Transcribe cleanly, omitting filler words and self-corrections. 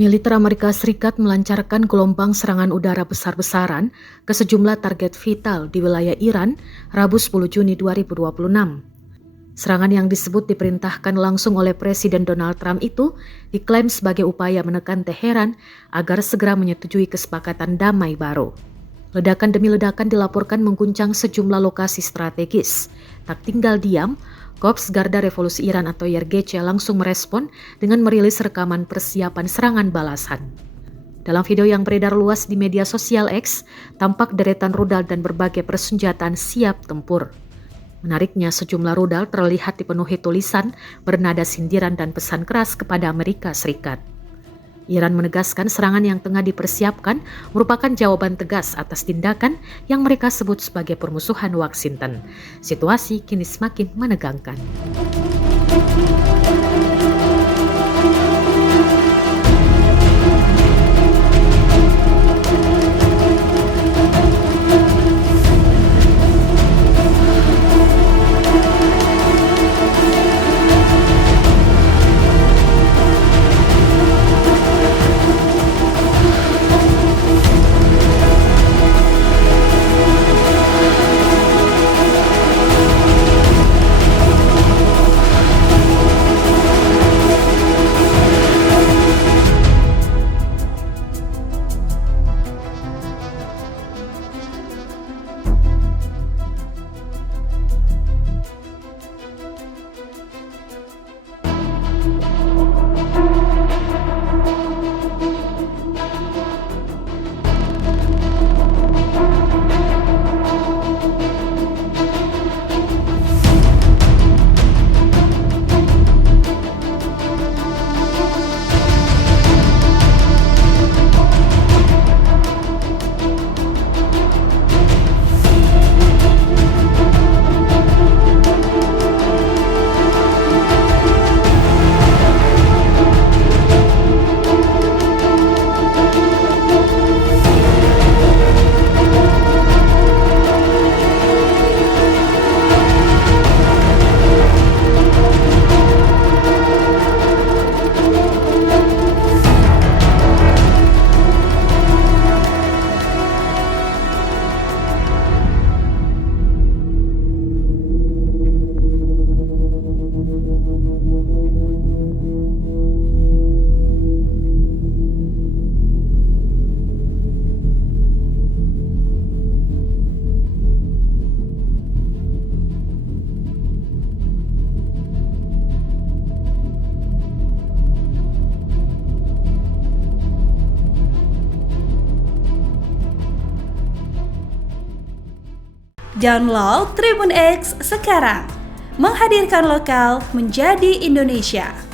Militer Amerika Serikat melancarkan gelombang serangan udara besar-besaran ke sejumlah target vital di wilayah Iran Rabu 10 Juni 2026. Serangan yang disebut diperintahkan langsung oleh Presiden Donald Trump itu diklaim sebagai upaya menekan Teheran agar segera menyetujui kesepakatan damai baru. Ledakan demi ledakan dilaporkan mengguncang sejumlah lokasi strategis. Tak tinggal diam, Korps Garda Revolusi Iran atau YRGC langsung merespon dengan merilis rekaman persiapan serangan balasan. Dalam video yang beredar luas di media sosial X, tampak deretan rudal dan berbagai persenjataan siap tempur. Menariknya, sejumlah rudal terlihat dipenuhi tulisan bernada sindiran dan pesan keras kepada Amerika Serikat. Iran menegaskan serangan yang tengah dipersiapkan merupakan jawaban tegas atas tindakan yang mereka sebut sebagai permusuhan Washington. Situasi kini semakin menegangkan. Download Tribun X sekarang, menghadirkan lokal menjadi Indonesia.